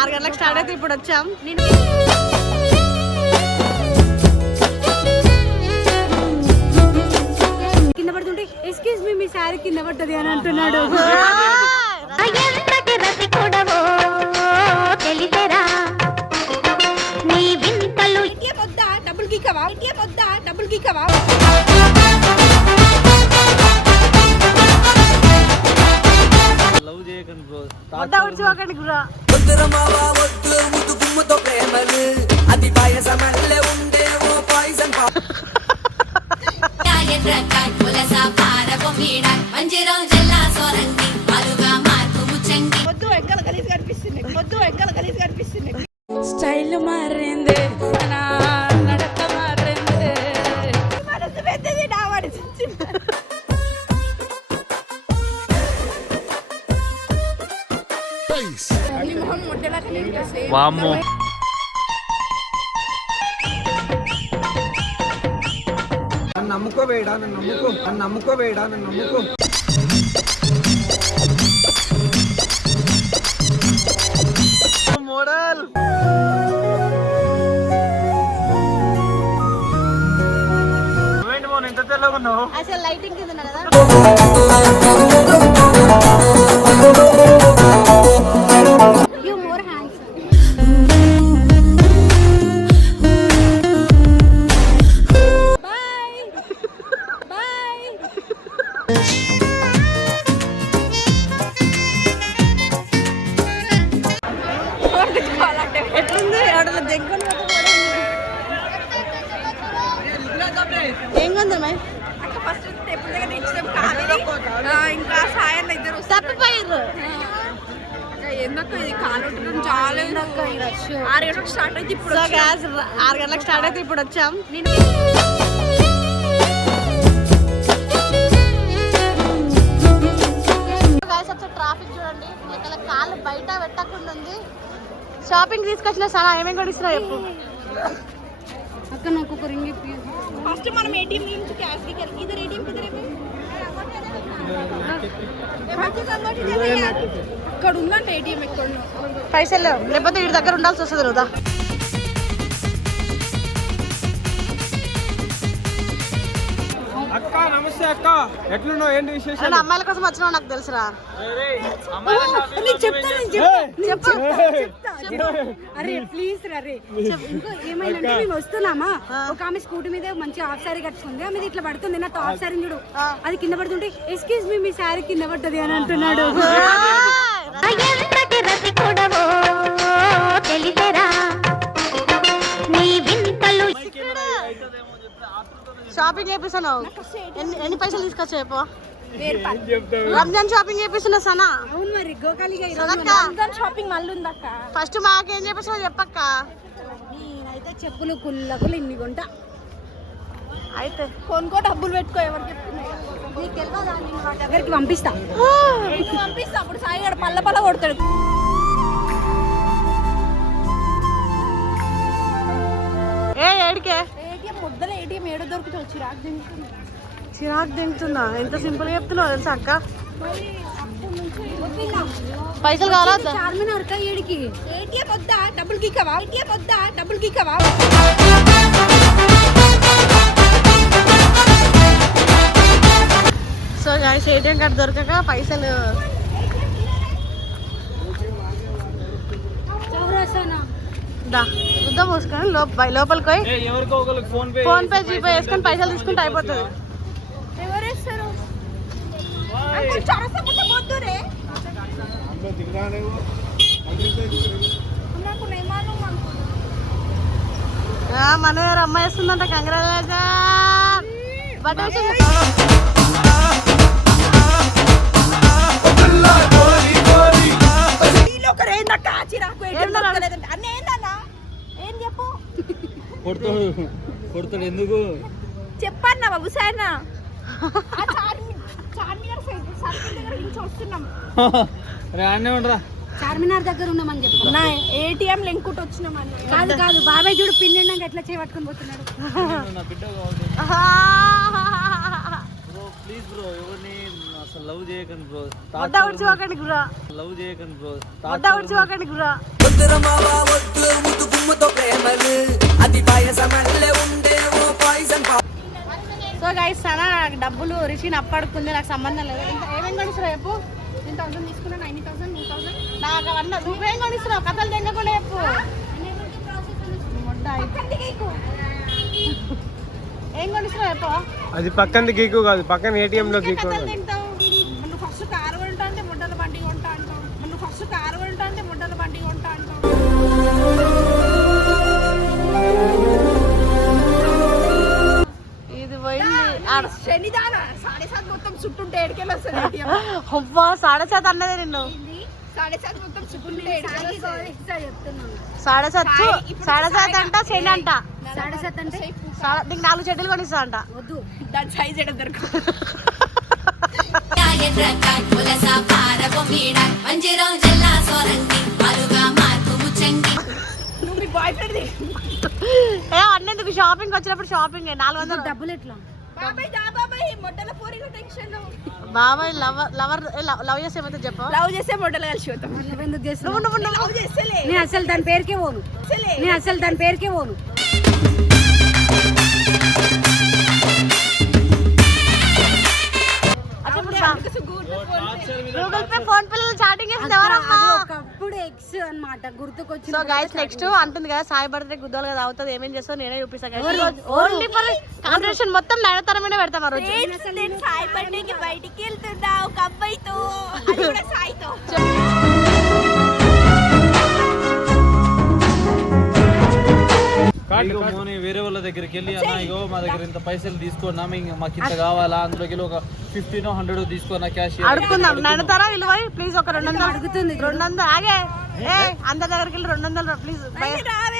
6 గంటలకు స్టార్ట్ అయితే ఇప్పుడు వచ్చాం. కింద పడుతుంటే ఎక్స్క్యూజ్ మీ, మీ శారీ కింద పడుతుంది అని అంటున్నాడు. డబ్బులు గీకవా, డబ్బులు గీకవా. స్టైల్ మారింది, నడక మారింది. వామ్మో నమ్ముకోవేడా, నమ్ముకోవేడా. మోడల్ ఎంత తెల్లగా ఉన్నావు అసలు లైటింగ్ కింద కదా. You more handsome. Bye. Bye. ఎట్లుంది ఆడలో దగ్గర ఏం కొందమే ఫస్ట్ టెంపుల్ దగ్గర ఇచ్చాం కావేరి ఇంకా సాయన్న ఇద్దరు తప్పిపోయారు. ఎందుకు ఇది కాలు చాలా 6 గంటలకు స్టార్ట్ అయితే ఇప్పుడు 6 గంటలకు స్టార్ట్ అయితే ఇప్పుడు వచ్చాం. ట్రాఫిక్ చూడండి, ఇక్కడ కాళ్ళు బయట పెట్టకుండా ఉంది. షాపింగ్ తీసుకొచ్చిన సార్ ఏమేమి కూడా ఇస్తున్నా చెప్పు అక్క. నాకు ఒక రింగ్ ఫస్ట్ మనం ఏటీఎం నుంచి క్యాష్ ఇద్దరు ఏటీఎం ఇక్కడ ఉందంట ఏటీఎం ఎక్కడ పైసలు లేకపోతే వీడి దగ్గర ఉండాల్సి వస్తుంది కదా. అక్క నమస్తే అక్క, ఎట్లున్నావు, ఏంటి విశేషాలు? అమ్మాయిల కోసం వచ్చినావు నాకు తెలుసురా. అరే ప్లీజ్ రే, ఇంకో ఏమైందంటే మేము వస్తున్నామా, ఒక ఆమె స్కూటీ మీద మంచి హాఫ్ సారీ కట్టుకుంది, ఆమె ఇట్లా పడుతుంది, నా టాప్ సారీ చూడు అది కింద పడుతుంటే ఎక్స్క్యూజ్ మీ, మీ సారీ కింద పడుతుంది అని అంటున్నాడు. షాపింగ్ చేపిస్తాను. ఎన్ని పైసలు తీసుకొచ్చా చెప్పు. రంజాన్ షాపింగ్ చేపిస్తున్నా సనా. అవును మరి గోకాలిగా షాపింగ్ మళ్ళీ ఉందక్క. ఫస్ట్ మాకేం చేపిస్తున్నావు చెప్పక్క. నేనైతే చెప్పులు కుళ్ళకులు ఇన్ని కొంటా. అయితే కొనుక్కో, డబ్బులు పెట్టుకో. ఎవరికి ఎవరికి పంపిస్తా అప్పుడు సాయిగాడు పల్ల పల్ల కొడతాడు. ఏడికే ఏటీఎం ముద్దల ఏటీఎం ఏడో దొరుకుతుంది. చిరాకు దింగుతుందా? ఎంత సింపుల్ గా చెప్తున్నావు తెలుసా అక్క. పైసలు కావాలా? చార్మినార్ ఏడికి ఏటీఎం వద్దా, డబ్బులు గీకవా, డబ్బులు గీకవా. సో గాయ్స్ ఏటీఎం కార్డు దొరకక పైసలు రుద్ద పోసుకొని లోపలికి పోయి ఫోన్ పే జీపే వేసుకొని పైసలు తీసుకుంటే అయిపోతుంది. మన అమ్మాయి వస్తుందంట. కంగ్రాచులేషన్. బర్త్డే కొడతాడు ఎందుకు చెప్పన్నా బాబు సార్. చార్మినార్ దగ్గర ఉన్నామని చెప్పు. ఏటీఎం లింకుట్ వచ్చినామని కాదు కాదు. బాబాయ్ చూడు పిన్ ఎట్లా చేయబట్టుకొని పోతున్నాడు. లవ్ చేయకండి బ్రో. వద్ద ఉడ్చుకోకండి గురా, లవ్ చేయకండి బ్రో. వద్ద ఉడ్చుకోకండి గురా. సో గైస్ చాలా డబ్బులు రిషిని అప్పడుకుంది, నాకు సంబంధం లేదు. ఇంకా ఏమేం కొనిస్తున్నావు చెప్పు. 10,000 తీసుకున్నా, 90,000, 2,000 నాకు అవన్నీ. నువ్వేం కొనిస్తున్నావు కథలు తెగకుండా చెప్పు. ఏం కొనిస్తున్నావు చెప్పు. అది పక్కన గీకు కాదు, పక్కన ఏటీఎం లో గీకు. కథలు తింటావు నువ్వు. ఫస్ట్ కారు కొంటా అంటే ముడ్డల బండి కొంటా అంటావు. నువ్వు ఫస్ట్ కారు కొంటా అంటే ముడ్డల బండి కొంటా అంటావు. ఇది పోయింది శనిదాన 7.5 మొత్తం చుట్టుంటే ఏడుకెళ్ళి వస్తుంది. అవ్వా 7.5 అన్నదే నిన్ను. 7.5 మొత్తం చుట్టుంటే ఏడుకెళ్ళి చెప్తున్నాను 7.5 అంట శని అంట. 7.5 అంటే నీకు 4 చెడ్డలు కొనిస్తా అంట. వద్దు, దాని సైజ్ ఎడ దొరకదు. నువ్వు మీ బాయ్ ఫ్రెండ్ ఏ అన్నందుకు షాపింగ్ వచ్చినప్పుడు షాపింగ్ 400 డబ్బులు ఎట్లా? బాబాయ్ దా బాబాయ్ మొట్టల పోరిన టెన్షన్. బాబాయ్ లవ్ చేస్తే ఏమైతే చెప్పు. లవ్ చేసే మొట్టలు కలిసి పోతాం. ఎందుకు చేస్తున్నావు? నువ్వు లవ్ చేస్తేలే నేను అసలు దాని పేరుకే పోను. నేను అసలు దాని పేరుకే పోను. Google Pay PhonePe chatting చేస్తే ఎవరమ్మా? అది ఒకప్పుడు ఎక్స్ అన్నమాట, గుర్తుకొచ్చి. సో గైస్ నెక్స్ట్ అంటుంది కదా సాయి బర్త్డే గుద్దలు కదా అవుతుంది, ఏమేం చేస్తావు నేనే చూపిస్తాను. ఓన్లీ ఫర్ కాంపిటీషన్ మొత్తం నయనతరమే పెడతాం ఆ రోజు. నేను సాయి బర్త్డేకి బయటికి వెళ్తున్నా ఒక అబ్బాయితో, అది కూడా సాయితో. ఇగో మోని వేరే వాళ్ళ దగ్గరికి వెళ్ళి అన్న ఇగో మా దగ్గర ఇంత పైసలు తీసుకోనా, మాకు ఇంత కావాలా, అందులోకి ఒక 15 or 100 తీసుకోనా క్యాష్ అడుగుకుందాం. నడతారా ఇల్లు ప్లీజ్ ఒక 200 అడుగుతుంది. 200 ఆగే ఏ అందరి దగ్గరికి వెళ్ళి 200 ప్లీజ్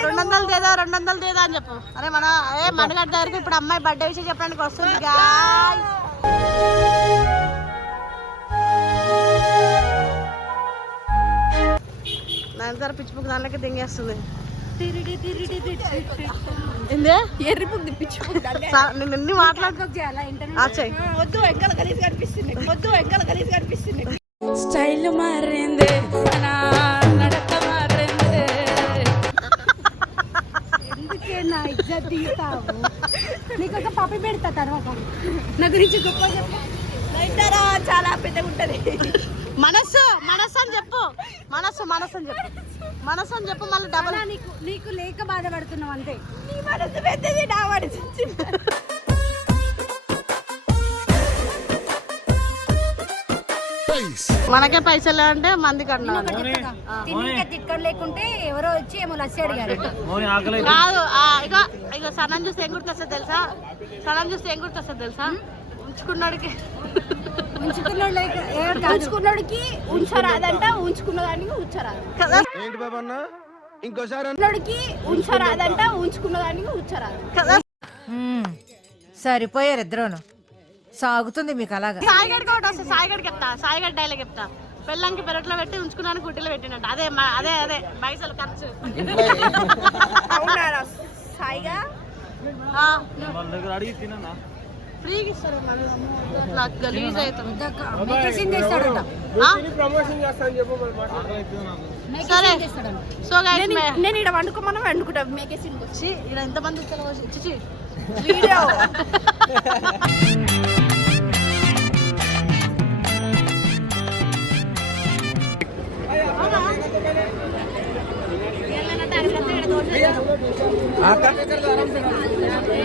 200 తేదా 200 తేదా అని చెప్పు. అరే మన మనగడ్డ దగ్గరికి ఇప్పుడు అమ్మాయి బర్త్డే విషయం చెప్పడానికి వస్తుంది గాయ్స్. నడతారా పిచ్చి పుక్ దాంట్లోకి దింగేస్తుంది. నిన్ను మాట్లాడుకో వద్దు వెంకల కలిసి కనిపిస్తుంది. వద్దు వెంకల కలిసి కనిపిస్తుంది. స్టైల్ మారిందే, నడక మారిందే. ఎందుకే నా ఇజ్జత్ తీస్తావు? నీకు ఒక పప్పి పెడతా తర్వాత. నా గురించి గొప్ప చాలా పెద్దగా ఉంటది. మనస్సు మనస్సు అని చెప్పు. మనస్సు మనస్సు అని చెప్పు. మనస్సు అని చెప్పు. మళ్ళీ డబల్ నీకు లేక బాధపడుతున్నావు అంతే. నీ మనసు పెద్దది, నా మనసు చిన్నది. మనకే పైసలు అంటే మందికి అన్నారు తిక్కడ లేకుంటే ఎవరో వచ్చి ఏమో లస్సి అడిగారు. కాదు. ఇక సనం చూస్తే ఏం గుర్తొస్తుంది తెలుసా? సనం చూస్తే ఏం గుర్తొస్తుంది తెలుసా? ఉంచుకున్నాడికి ఉంచుకున్నాడికి ఉంచరాదంట, ఉంచుకున్న దానికి ఉంచరాదు. ఏంటి బాబా అన్న ఇంకోసారి ఉంచరాదంట, ఉంచుకున్న దానికి ఉంచరాదు. సరిపోయారు ఇద్దరును. సాగుతుంది మీకు అలాగా. సాయిగడికి ఒకటి వస్తుంది. సాయిగడికి చెప్తా. సాయిగడి డైలాగ్ చెప్తా. పెళ్ళంకి పెరట్లో పెట్టి ఉంచుకున్నాను గుడ్డలో పెట్టినట్టు. అదే అదే అదే పైసలు ఖర్చు. సాయిగా వాళ్ళ దగ్గర అడిగి తినన్నా ఫ్రీగా ఇస్తారు. గలీజ్ అవుతాం. ప్రమోషన్ చేస్తాను చెప్పు. సరే సో నేను ఇక్కడ వండుకోమన్నా వండుకుంటా. మేకేసింగ్ వచ్చి ఇక్కడ ఎంతమంది ఇస్తారు చిచి వీడియో.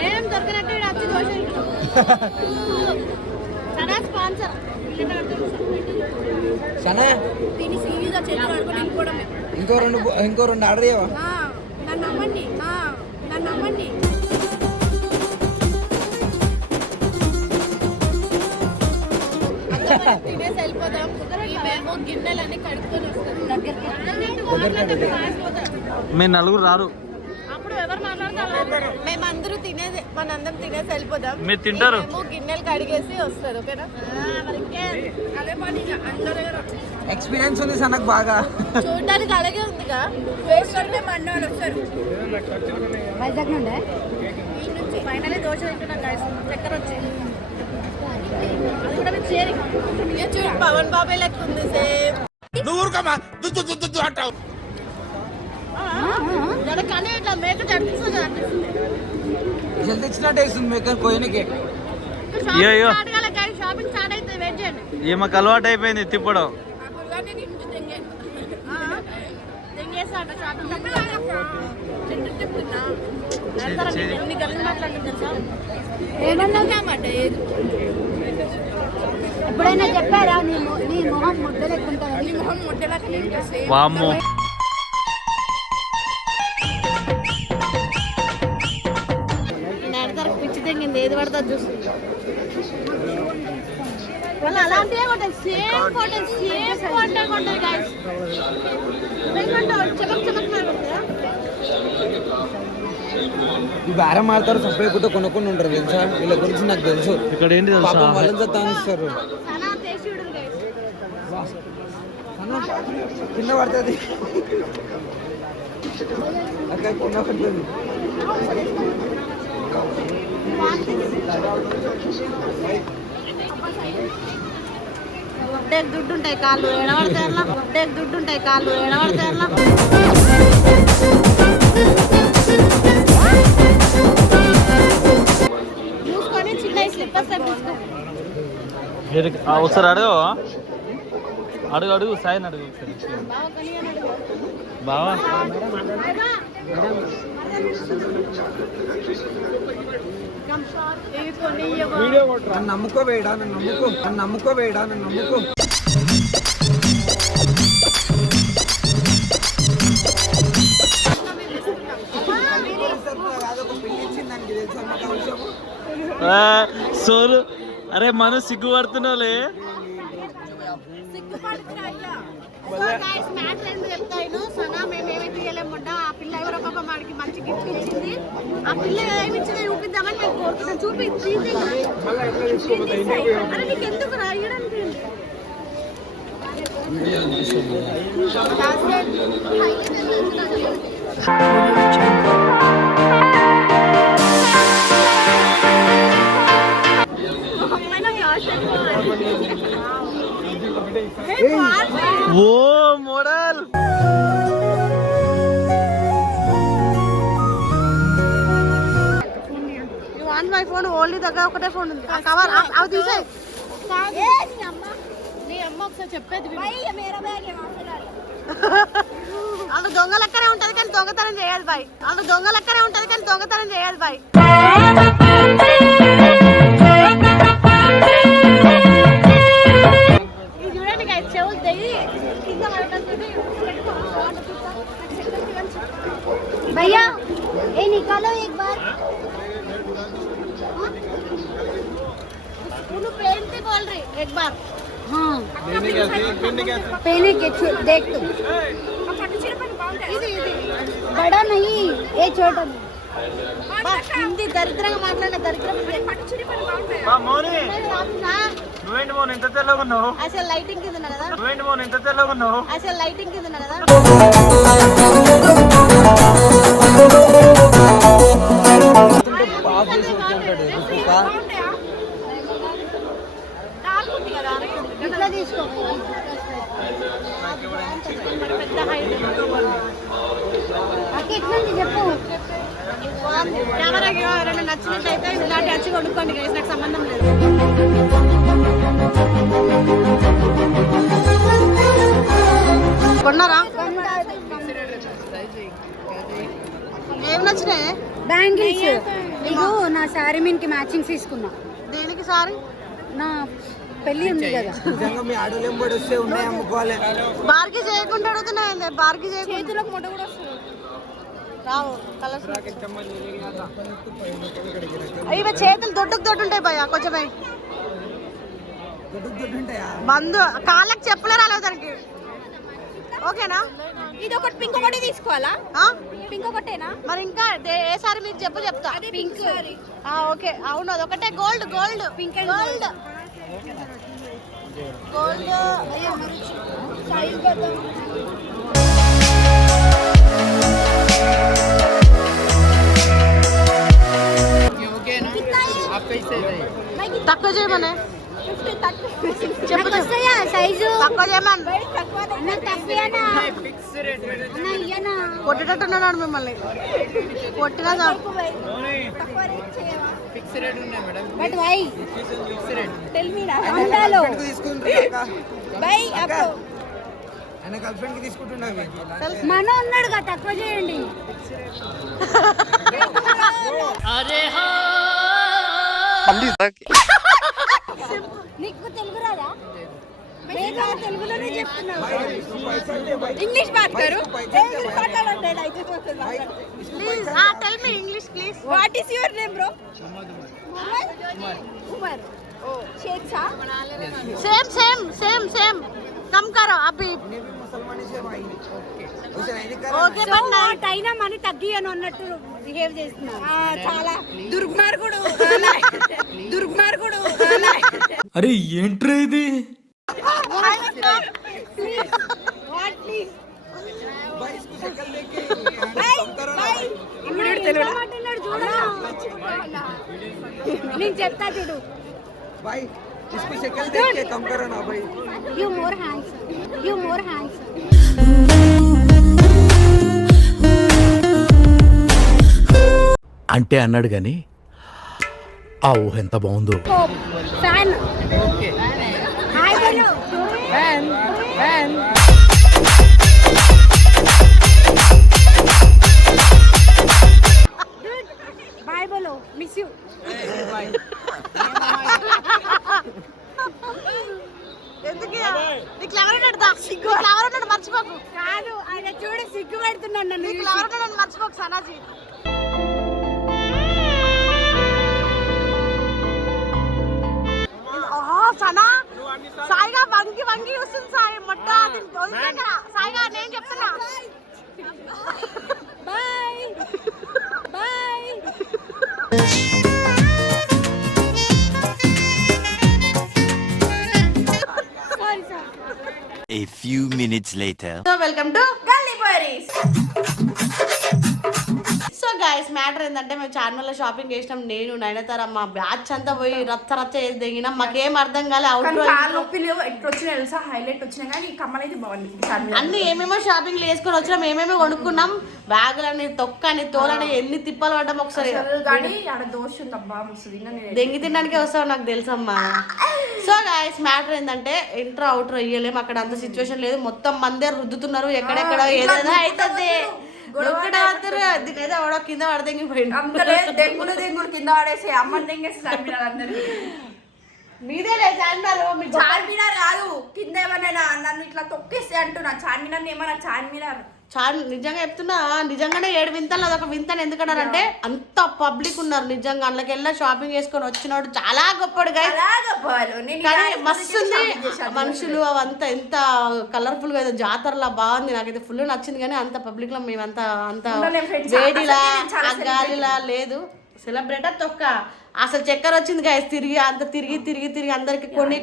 ఏం దొరికినట్టు వచ్చి దోశ స్పాన్సర్ దీన్ని సీరియస్గా చేతులు ఆడుకొని వెళ్ళిపోవడమే. ఇంకో రెండు ఆర్డర్ చేయవా? నన్ను నమ్మండి, నన్ను నమ్మండి. తినేసి వెళ్ళిపోదాం. మేము గిన్నెలన్నీ కడుక్కొని వస్తాం. మేము నలుగురు రారు. అప్పుడు ఎవరు మాట్లాడతారు? మేమందరూ మనందరం తినేసి వెళ్ళిపోదాం. మీరు తింటారు. మేము గిన్నెలు కడిగేసి వస్తారు. ఓకేనా? అదే పని అందరూ ఎక్స్పీరియన్స్ ఉంది సార్ నాకు బాగా. చూడడానికి అలాగే ఉందిగా. వేస్ట్ అంటే మా అన్న వాళ్ళు వస్తారు. వైజాగ్ నుండే ఫైనల్లీ దోశ తింటున్నాం. చక్కెర వచ్చి అది కూడా మీకు షేరింగ్. చూడు పవన్ బాబాయ్ లెక్క ఉంది సేమ్. కానీ ఇట్లా మేకప్ అనిపిస్తుంది. జల్దీ ఇచ్చినట్టు వేస్తుంది మేకప్ పోయినకే. షాపింగ్ స్టార్ట్ అయితే వెయిట్ చేయండి. ఈమెకు అలవాటు అయిపోయింది తిప్పడం. ఎప్పుడైనా చెప్పారా నీ మొహం ముద్దలేకుంటుంది? వామ్మో పిచ్చి తెంగింది ఏది పడతా చూస్తుంది. వాళ్ళు అలాంటివే కొట్టారు. సేమ్ కొట్టారు. సేమ్ కొట్టే కొట్టారు గైస్. చమక్ చమక్ కొడతారా? ఈ బేరం మాడతారు సపరేట్ కొనుక్కొని ఉంటారు తెలుసా. వీళ్ళ గురించి నాకు తెలుసు. ఇక్కడ ఏంటి తెలుసా, పాపం వాళ్ళని తాగిస్తారు. చాలా టేస్ట్ చూడరు గైస్. కింద పడుతుంది అక్కడ కింద పడుతుంది. దుడ్డు ఉంటాయి కాళ్ళు ఎడబడతాయర్లా. దుడ్డు ఉంటాయి కాళ్ళు ఎడబడతాయర్లా. చూసుకొని చిన్న స్లిప్పర్స్ తీసుకో. ఒకసారి అడుగు అడుగు అడుగు సాయిని అడుగు ఒకసారి. బావా నన్ను నమ్ముకోవేడా, నన్ను నమ్ముకోవేడా. సోలు అరే మనం సిగ్గుపడుతున్నావులే. చెప్తాను సనా మేమేమైతే చేయలేమంటా. ఆ పిల్ల ఎవరో పాప మనకి మంచి గిఫ్ట్ ఇచ్చింది. ఆ పిల్ల ఏమిచ్చింది చూపిద్దామని మేము కోరుతున్నాం. చూపించి నీకు ఎందుకు రాయడానికి ఓ మోడల్ మై ఫోన్ ఓన్లీ దగ్గర ఒకటే ఫోన్ ఉంది. ఆ కవర్ అవి తీసేయి. నీ అమ్మ ఒకసారి చెప్పేది అది దొంగ లెక్కనే ఉంటది కానీ దొంగతనం చేయదు బాయ్. అది దొంగ లెక్కనే ఉంటది కానీ దొంగతనం చేయదు బాయ్. ఇది చూడండి గాయ చెవులు తెగి కింద పడుతుంది. भैया ये निकालो एक बार. तू पेन से बोल रही एक बार. हाँ पहने के देख तुम. ఇది बड़ा नहीं ये छोटा. హిందీ దరిద్రంగా మాట్లాడే దరిద్రం. నువ్వేంటి మోన్ ఇంత తెల్లగా ఉన్నావు? అసలు లైటింగ్ కింద ఉన్నా కదా. నువ్వేంటి మోన్ ఇంత తెల్లగా ఉన్నావు? అసలు లైటింగ్ కింద ఉన్నా కదా. इतना తీసుకో. అక్క ఎట్లుంది చెప్పు. కెమెరాకి ఎవరైనా నచ్చినట్టయితే ఇలాంటి వచ్చి కొనుక్కోండి గైస్. నాకు సంబంధం లేదు. కొన్నారా? ఏం నచ్చినాయి? బ్యాంగిల్స్. ఇదో నా శారీ మీన్కి మ్యాచింగ్ తీసుకున్నా. దేనికి సారీ? నా పెళ్ళి ఉంది కదా. నిజంగా మీ ఆడలేం కూడా వస్తే ఉన్నాయి అమ్ముకోవాలి. బార్కి చేయకుండా అడుగుతున్నాయి. బార్కి చేయకుండా చేతులకు మొట్ట కూడా వస్తుంది. రావు కలర్స్. ఇవి చేతులు దొడ్డుకు దొడ్డు ఉంటాయి భయ కొంచెం బంధు కాళ్ళకి చెప్పులే రాలేదు దానికి. ఓకేనా? ఇది ఒకటి పింక్ ఒకటి తీసుకోవాలా? పింక్ ఒకటేనా? మరి ఇంకా ఏ సారీ మీకు చెప్తా. పింక్. ఓకే అవును అదొకటే. Gold gold pink gold gold. Size బతా. తక్కువ చేయమనే చెప్పు సైజు తక్కువ చేయమని కొట్టేటట్టున్నాడు మిమ్మల్ని కొట్టినా బట్ వై టెల్ మీ నా ఆయన గర్ల్ ఫ్రెండ్ కి తీసుకుంటున్నావి మన ఉన్నాడుగా తక్కువ చేయండి నీకు తెలుగు రాదా తెలుగులోనే చెప్తున్నావు ఇంగ్లీష్ మాట్లాడు tell me English please what is your name bro Umar ఓ షేక్ సా सेम सेम सेम सेम कम करो अभी ఓకే బట్ అయినా మనీ తగ్గియను అన్నట్టు బిహేవ్ చేస్తున్నావు చాలా దుర్మార్గుడు అరే ఏంట్రా ఇది నేను చెప్తా చూడు भाई इसको शक्ल देख के कम करो ना भाई యూ మోర్ హ్యాండ్స్ అంటే అన్నాడు గాని ఆ ఊహ ఎంత బాగుందో. ఫ్యాన్ హాయ్ బోలో ఫ్యాన్ బాయ్ బోలో మిస్ యూ ఎందుకు నీకు ఎవరైనా మర్చిపోకు కాదు ఆయన చూడ సిగ్గుపడుతున్నాను నన్ను నీకు ఎవరైనా మర్చిపోకు సనాజీ సనా సాయిగా వంగి వంగి వస్తుంది సాయి మొట్ట సాయిగా నేను చెప్తున్నా bye bye A few minutes later. So welcome to gully boys so guys matter ఏంటంటే మేము చార్మల్లో షాపింగ్ చేసినాం నేను నయనతార మా బ్యాచ్ అంతా పోయి రచ్చ చేసి దిగినాం మాకేం అర్థం కాలే అవుట్ కాలు నొప్పి లేవు ఎట్లా వచ్చినా తెలుసా హైలైట్ వచ్చినా కానీ ఈ కమ్మలు అయితే బాగుంది అన్ని ఏమేమో షాపింగ్ వేసుకొని వచ్చినాం ఏమేమో కొనుక్కున్నాం బ్యాగులని తొక్కని తోలని ఎన్ని తిప్పలు పడ్డాం ఒకసారి కానీ ఆడ దోశ ఉంది అబ్బా ముస్తుంది దెంగి తినడానికే వస్తావు నాకు తెలుసమ్మా సో గైస్ మ్యాటర్ ఏంటంటే ఇంట్రో అవుట్రో ఇయ్యలేము అక్కడ అంత సిచ్యువేషన్ లేదు మొత్తం మందే రుద్దుతున్నారు ఎక్కడెక్కడ ఏదైనా అవుతుంది ఎవడో కింద పడదెంగిపోయింది దెంగులు కింద పడేసి అమ్మని దెంగేసి చార్మినార్ అందరికి మీదే లేదు చార్మినార్ మీరు చార్మినార్ కాదు కింద ఏమన్నా నన్ను ఇట్లా తొక్కేస్తే అంటున్నా చార్మినార్ ఏమన్నా చార్మినార్ నిజంగా చెప్తున్నా నిజంగానే 7 వింతలు అదొక వింతను ఎందుకన్నారంటే అంత పబ్లిక్ ఉన్నారు నిజంగా అందులోకి వెళ్ళి షాపింగ్ చేసుకొని వచ్చినాడు చాలా గొప్పడు కానీ మస్తు ఉంది మనుషులు అవంతా ఎంత కలర్ఫుల్ గా జాతరలా బాగుంది నాకైతే ఫుల్ నచ్చింది కానీ అంత పబ్లిక్ లో మేమంతా అంత వేడిలా ఆ గాలిలా లేదు సెలబ్రేటర్ తొక్క అసలు చక్కెర వచ్చింది గాయస్ తిరిగి అందరికి కొన్ని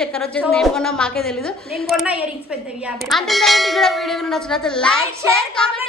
చక్కెర వచ్చేసి నేను కొన్నా మాకే తెలీదు నేను కొన్న ఇయర్ రింగ్స్ పెద్దవి అంటే వీడియో నచ్చినట్లయితే లైక్ షేర్ కామెంట్